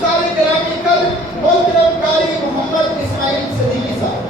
उस्ताद गिरामी कल मोहतरम कारी मोहम्मद इस्माइल सदीकी साहब।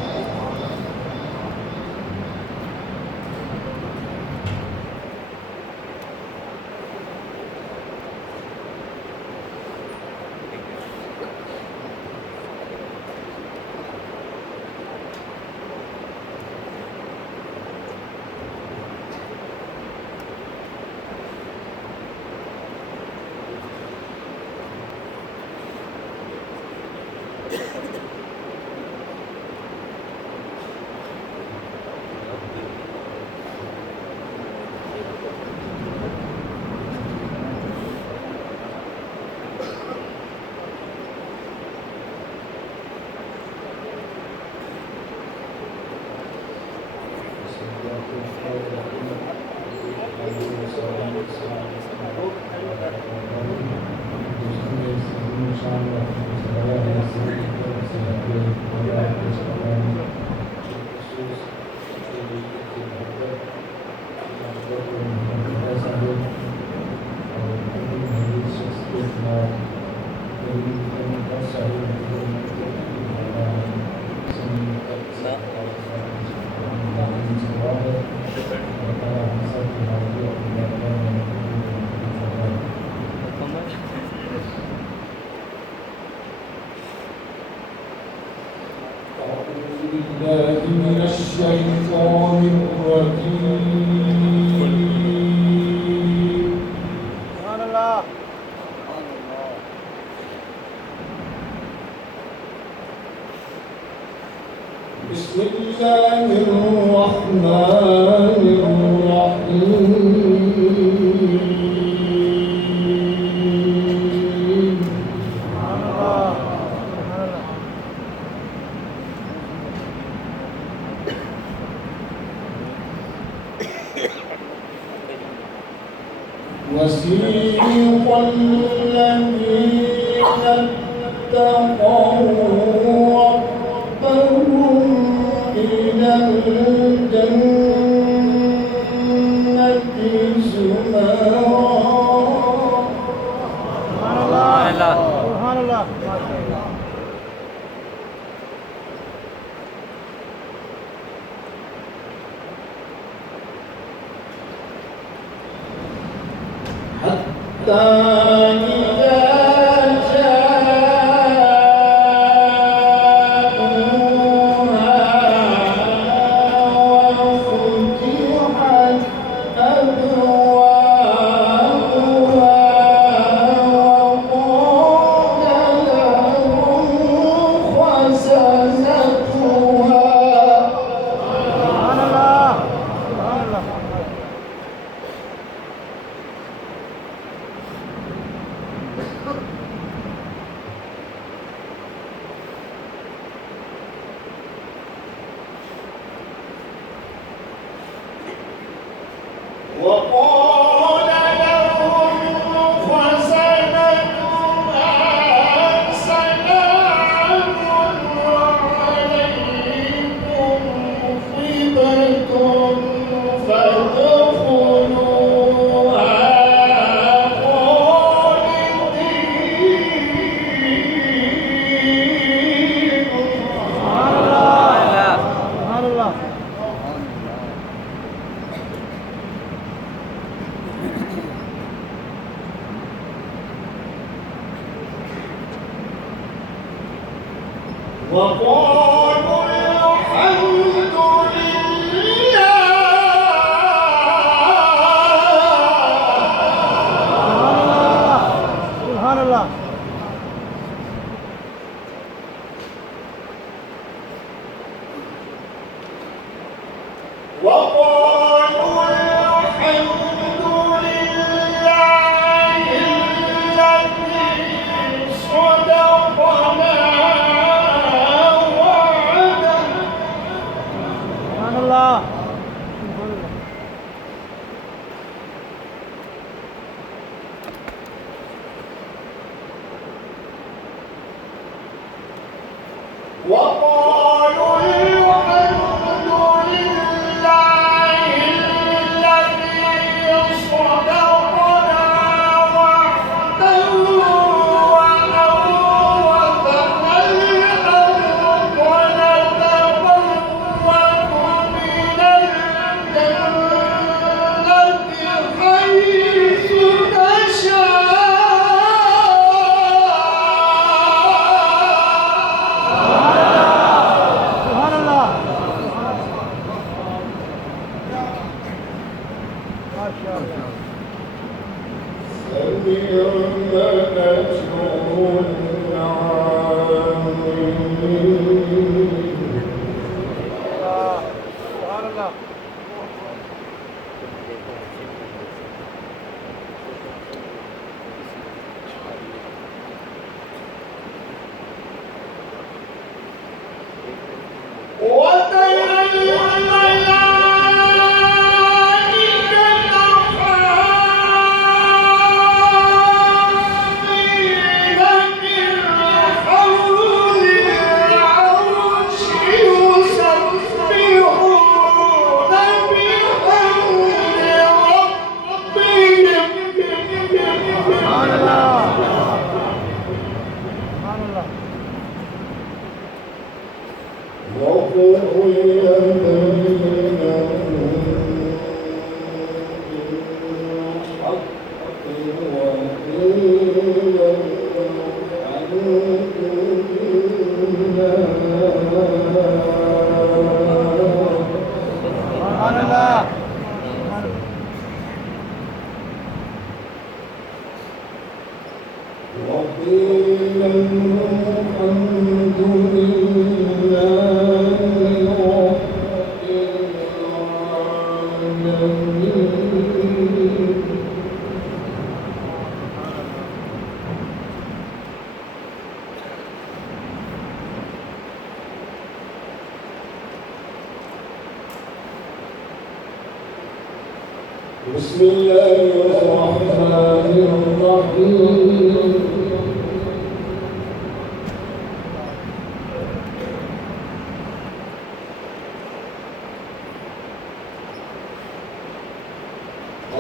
بسم الله الرحمن الرحيم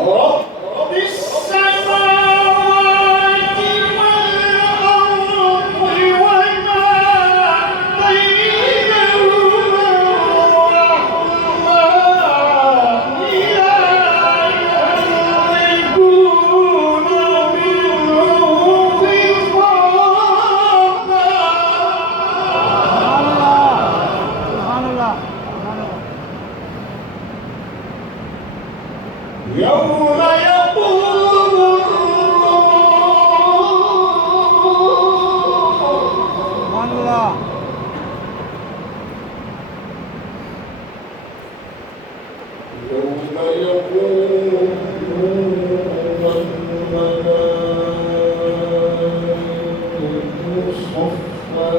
رب السماوات والأرض وما بينهما الرحمن لا يملكون منه خطابا. سبحان الله. يوم يقوم سبحان الله. يوم يقوم والملائكة صفا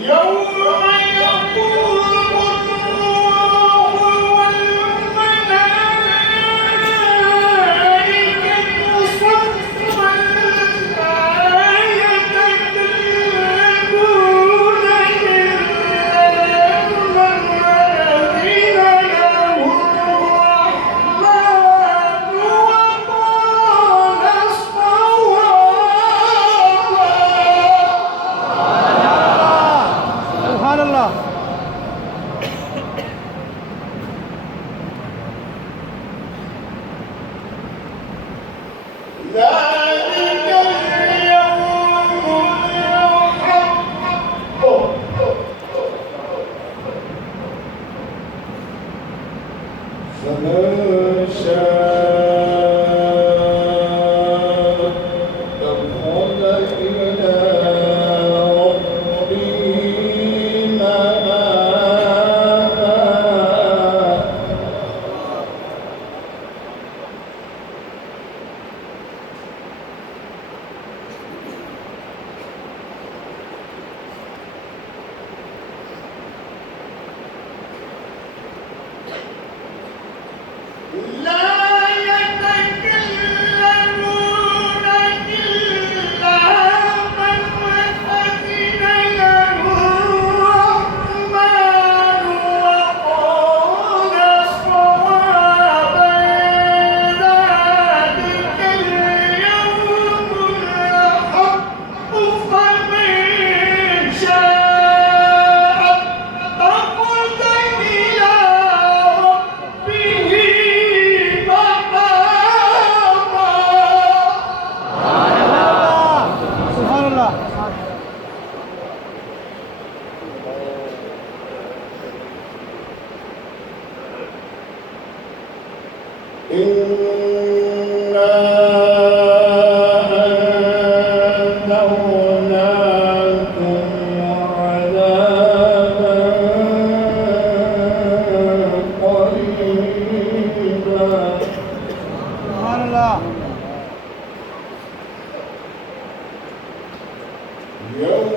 يوم يقوم الروح والملائكة صفا لا يتكلمون إلا من أذن له الرحمن وقال صوابا. سبحان الله. إنا أنذرناكم عذابا قريبا سبحان الله يوم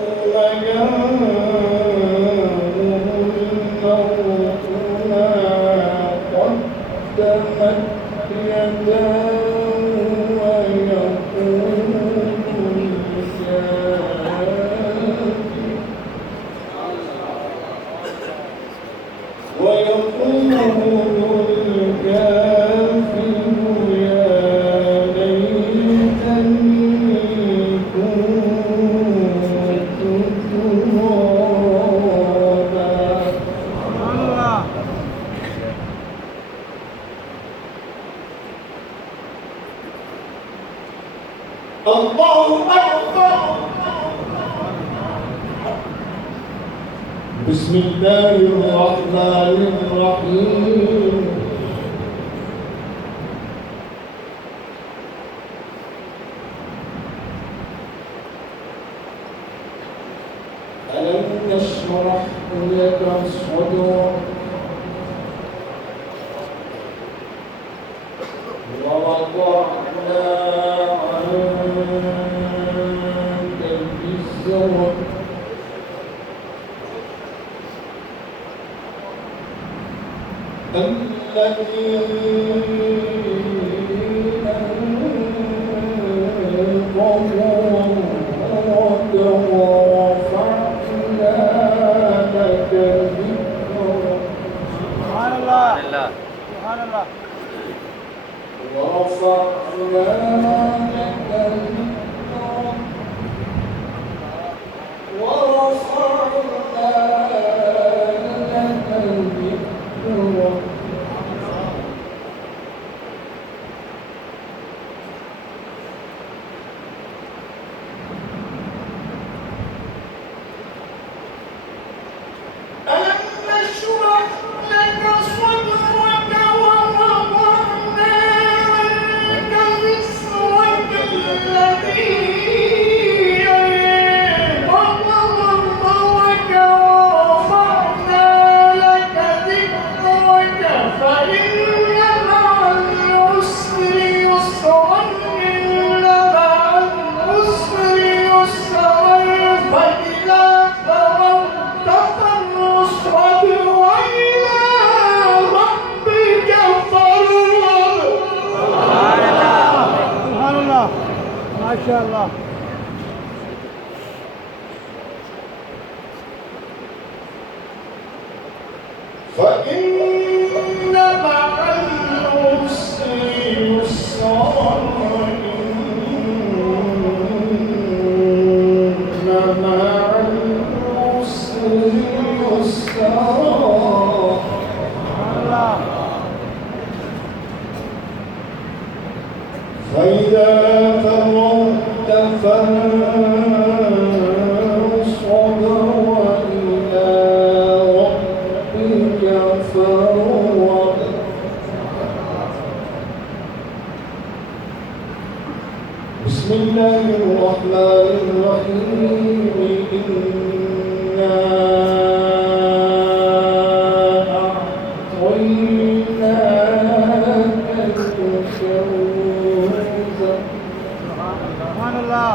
الموت ما قدمت يداه ويقول الكافر يا ليتني كنت ترابا سبحان الله الله أكبر. بسم الله الرحمن الرحيم ألم نشرح لك صدرك ووضعنا عنك وزرك الذي أنقض ظهرك ورفعنا لك ذكرك سبحان الله سبحان الله ورفعنا لك ذكرك ورفعنا لك ذكرك ألم نشرح لك صدرك ووضعنا عنك وزرك الذي أنقض ظهرك ورفعنا لك ذكرك فإن مع العسر يسرا إن مع العسر يسرا فإذا فرغت فانصب وإلى ربك فارغب. سبحان الله ما شاء الله فإن مع العسر يسرا إن مع العسر يسرا سبحان الله فإذا فرغت فانصب وإلى ربك فارغب بسم الله الرحمن الرحيم إنا أعطيناك الكوثر سبحان الله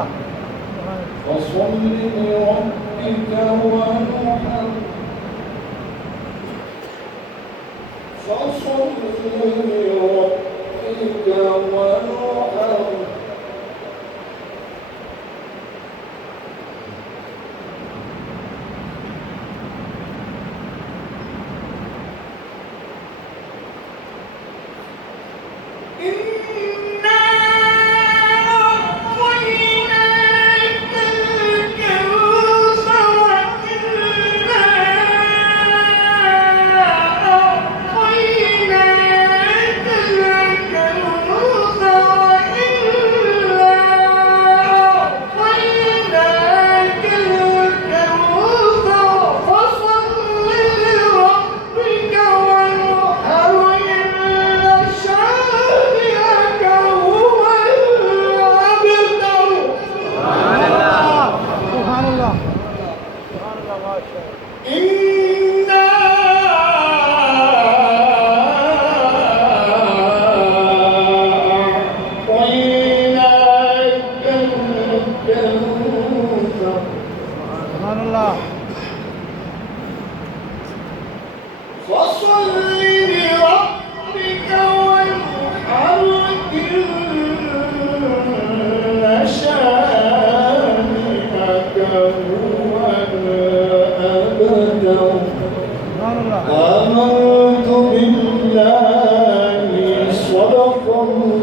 فصل لربك وانحر فصل لربك وانحر إنا أعطيناك الكوثر إنا أعطيناك الكوثر إنا أعطيناك الكوثر فصل لربك وانحر إن شانئك إنا أعطيناك الكوثر سبحان الله. فصل لربك وانحر إن شانئك هو الأبتر. سبحان الله. آمنت بالله صدق الله